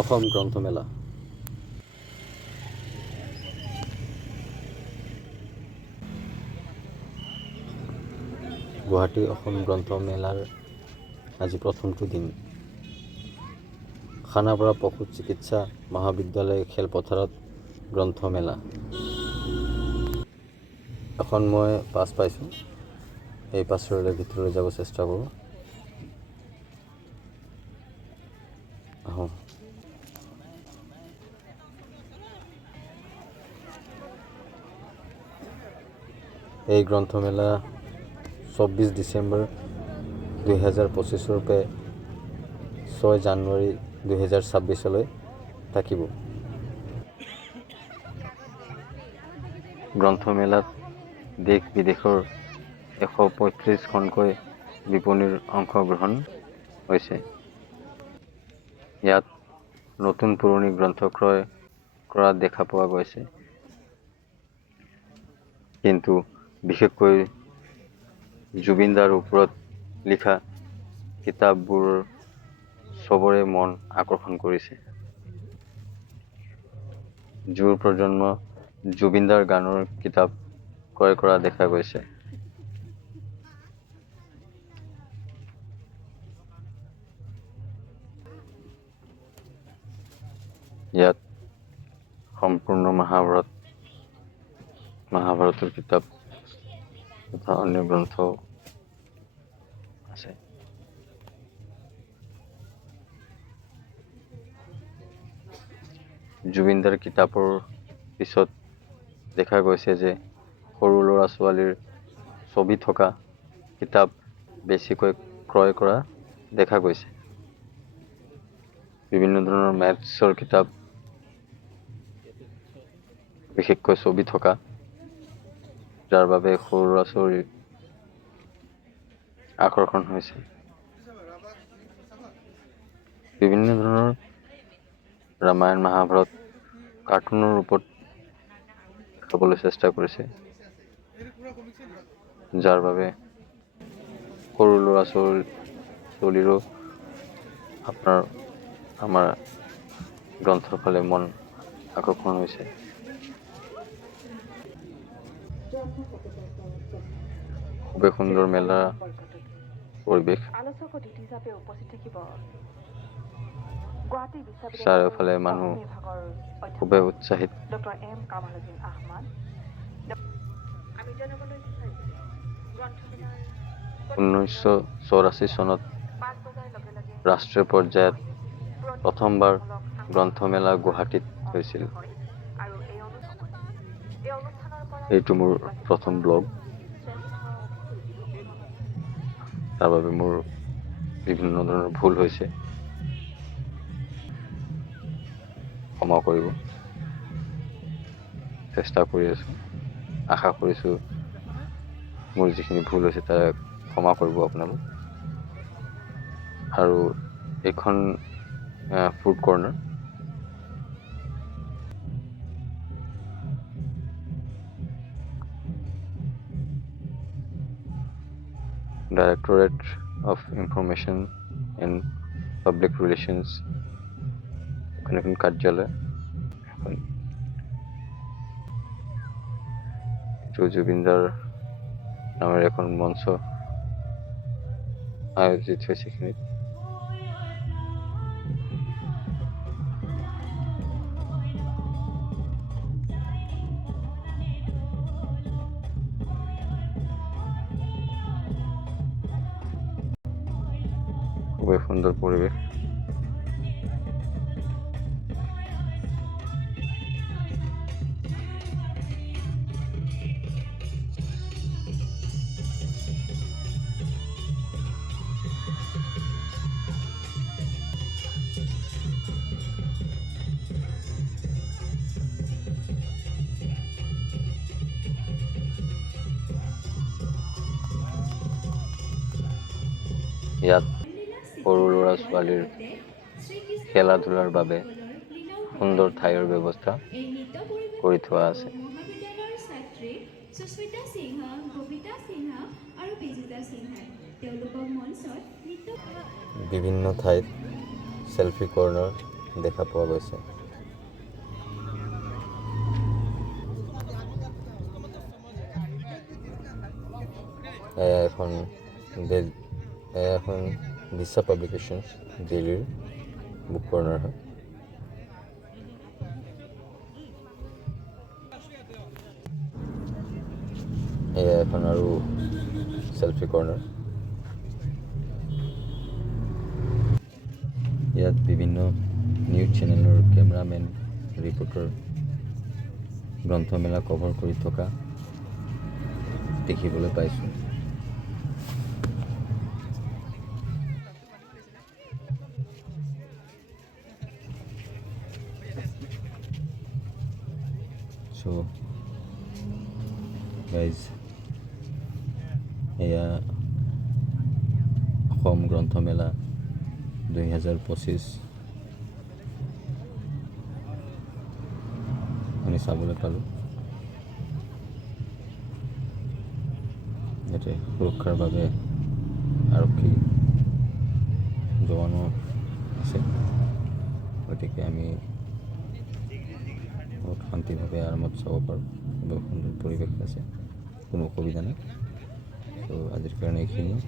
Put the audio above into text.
অসম গ্ৰন্থমেলা। গুৱাহাটী অসম গ্ৰন্থমেলাৰ আজি প্ৰথমটো দিন। খানাপাৰা পশু চিকিৎসা মহাবিদ্যালয় খেলপথাৰত গ্ৰন্থমেলা। এখন মই পাছ পাইছোঁ, এই পাছৰে ভিতৰলৈ যাব চেষ্টা কৰোঁ। আহোঁ। এই গ্ৰন্থমেলা 24 ডিচেম্বৰ 2025 পৰা 6 জানুৱাৰী 2026 থাকিব। গ্ৰন্থমেলাত দেশ বিদেশৰ 135খনকৈ বিপণীৰ অংশগ্ৰহণ হৈছে। ইয়াত নতুন পুৰণি গ্ৰন্থ ক্ৰয় কৰা দেখা পোৱা গৈছে। কিন্তু বিশেষকৈ জুবিনদাৰ ওপৰত লিখা কিতাপবোৰ চবৰে মন আকৰ্ষণ কৰিছে। যুৱ প্ৰজন্ম জুবিনদাৰ গানৰ কিতাপ ক্ৰয় কৰা দেখা গৈছে। ইয়াত সম্পূৰ্ণ মহাভাৰতৰ কিতাপ তথা অন্য গ্ৰন্থ আছে। জুবিনদাৰ কিতাপৰ পিছত দেখা গৈছে যে সৰু ল'ৰা ছোৱালীৰ ছবি থকা কিতাপ বেছিকৈ ক্ৰয় কৰা দেখা গৈছে। বিভিন্ন ধৰণৰ মেথছৰ কিতাপ, বিশেষকৈ ছবি থকা, যাৰ বাবে সৰু ল'ৰা ছোৱালীৰ আকৰ্ষণ হৈছে। বিভিন্ন ধৰণৰ ৰামায়ণ মহাভাৰত কাৰ্টুনৰ ৰূপত দেখাবলৈ চেষ্টা কৰিছে, যাৰ বাবে সৰু ল'ৰা ছোৱালীৰো আমাৰ গ্ৰন্থৰ ফালে মন আকৰ্ষণ হৈছে। খুবেই সুন্দৰ মেলা পৰিৱেশ। চাৰিওফালে মানুহ খুবেই উৎসাহিত। 1984 চনত ৰাষ্ট্ৰীয় পৰ্যায়ত প্ৰথমবাৰ গ্ৰন্থমেলা গুৱাহাটীত হৈছিল। এইটো মোৰ প্ৰথম ব্লগ, তাৰ বাবে মোৰ বিভিন্ন ধৰণৰ ভুল হৈছে, ক্ষমা কৰিব। চেষ্টা কৰি আছোঁ, আশা কৰিছোঁ মোৰ যিখিনি ভুল হৈছে তাৰে ক্ষমা কৰিব আপোনালোক। আৰু এইখন food corner. Directorate of Information and Public Relations, এখন কাৰ্যালয়। জুবিনদাৰ নামেৰে এখন মঞ্চ আয়োজিত হৈছে এইখিনিত। খুবই সুন্দৰ পৰিৱেশ। ইয়াত সৰু ল'ৰা ছোৱালীৰ খেলা ধূলাৰ বাবে সুন্দৰ ঠাইৰ ব্যৱস্থা কৰি থোৱা আছে। বিভিন্ন ঠাইত চেলফি কৰ্ণাৰ দেখা পোৱা গৈছে। এয়া এখন দিশা পাব্লিকেশ্যনছ দিল্লীৰ বুক কৰ্ণাৰ হয়। এয়া এখন আৰু চেলফি কৰ্ণাৰ। ইয়াত বিভিন্ন নিউজ চেনেলৰ কেমেৰামেন, ৰিপৰ্টাৰ গ্ৰন্থমেলা কভাৰ কৰি থকা দেখিবলৈ পাইছোঁ। চ' গাইজ, এয়া অসম গ্ৰন্থমেলা 2025 আমি চাবলৈ পালোঁ। ইয়াতে সুৰক্ষাৰ বাবে আৰক্ষী জৱানো আছে, গতিকে আমি বহুত শান্তিভাৱে আৰামত চাব পাৰোঁ। বহুত সুন্দৰ পৰিৱেশ আছে, কোনো অসুবিধা নাই। ত' আজিৰ কাৰণে এইখিনিয়ে।